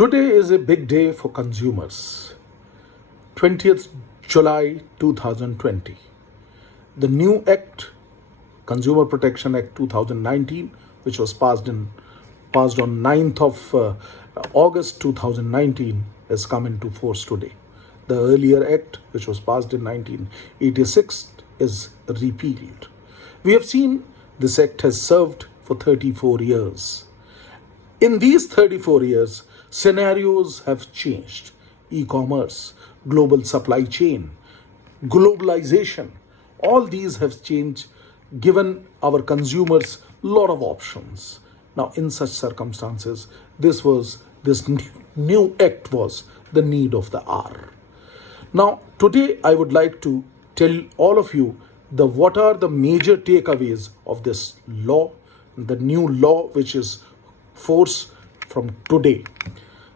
Today is a big day for consumers. 20th July 2020. The new Act, Consumer Protection Act 2019, which was passed on 9th of August 2019, has come into force today. The earlier Act, which was passed in 1986, is repealed. We have seen this Act has served for 34 years. In these 34 years, scenarios have changed. E-commerce, global supply chain, globalization, all these have changed, given our consumers a lot of options. Now, in such circumstances, this new act was the need of the hour. Now, today I would like to tell all of you what are the major takeaways of this law, the new law which is force from today.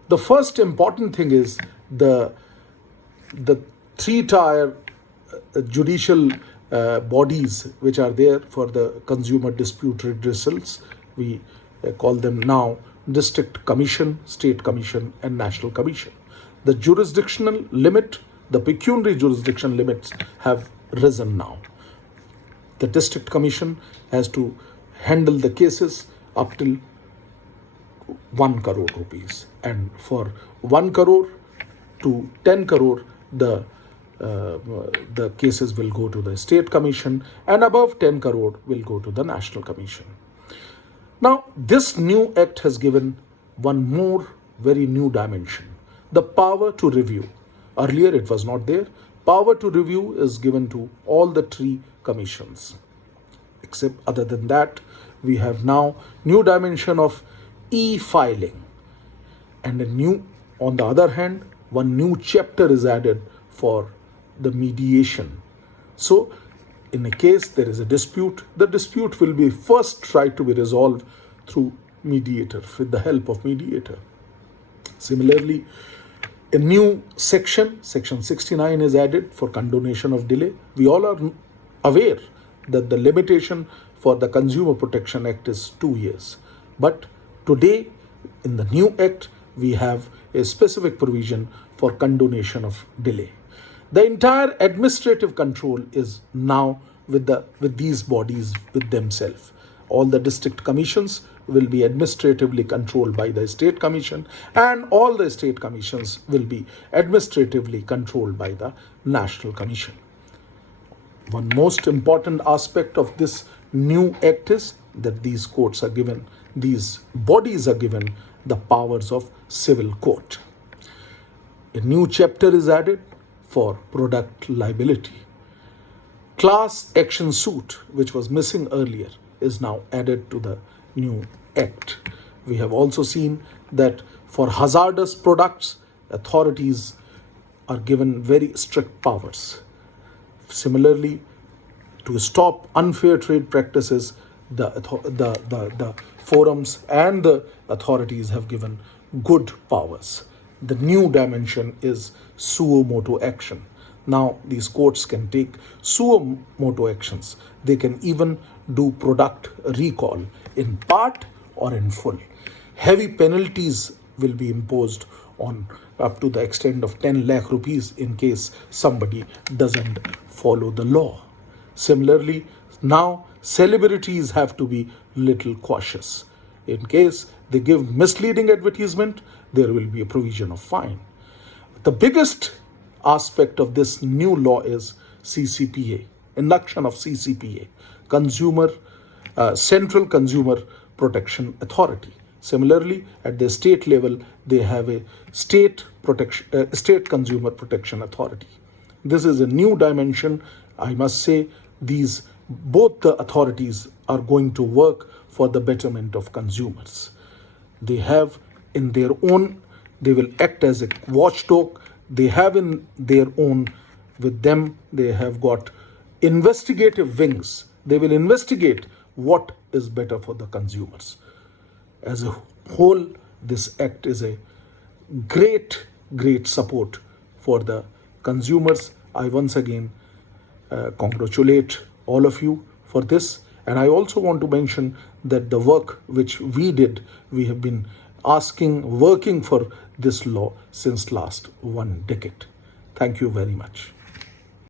The first important thing is the three-tier judicial bodies which are there for the consumer dispute redressals. We call them now District Commission, State Commission, and National Commission. The jurisdictional limit, the pecuniary jurisdiction limits have risen now. The District Commission has to handle the cases up till 1 crore rupees, and for 1 crore to 10 crore the cases will go to the State Commission, and above 10 crore will go to the National Commission. Now, this new act has given one more very new dimension, the power to review. Earlier it was not there. Power to review is given to all the three commissions. Except other than that, we have now new dimension of e-filing, and on the other hand, one new chapter is added for the mediation. So in a case there is a dispute, the dispute will be first tried to be resolved through mediator, with the help of mediator. Similarly, a new section 69 is added for condonation of delay. We all are aware that the limitation for the Consumer Protection Act is 2 years, but today in the new act we have a specific provision for condonation of delay. The entire administrative control is now with these bodies, with themselves. All the district commissions will be administratively controlled by the State Commission, and all the state commissions will be administratively controlled by the National Commission. One most important aspect of this new act is that these bodies are given the powers of civil court. A new chapter is added for product liability. Class action suit, which was missing earlier, is now added to the new act. We have also seen that for hazardous products, authorities are given very strict powers. Similarly, to stop unfair trade practices, the forums and the authorities have given good powers. The new dimension is suo motu action. Now these courts can take suo motu actions. They can even do product recall in part or in full. Heavy penalties will be imposed on up to the extent of 10 lakh rupees in case somebody doesn't follow the law. Similarly, now celebrities have to be little cautious. In case they give misleading advertisement, there will be a provision of fine. The biggest aspect of this new law is CCPA, induction of CCPA, Central Consumer Protection Authority. Similarly, at the state level, they have a state Consumer Protection Authority. This is a new dimension. I must say, both the authorities are going to work for the betterment of consumers. They have in their own, they will act as a watchdog. They have in their own, with them, they have got investigative wings. They will investigate what is better for the consumers. As a whole, this act is a great support for the consumers. I once again congratulate all of you for this. And I also want to mention that the work which we did, we have been working for this law since last 1 decade. Thank you very much.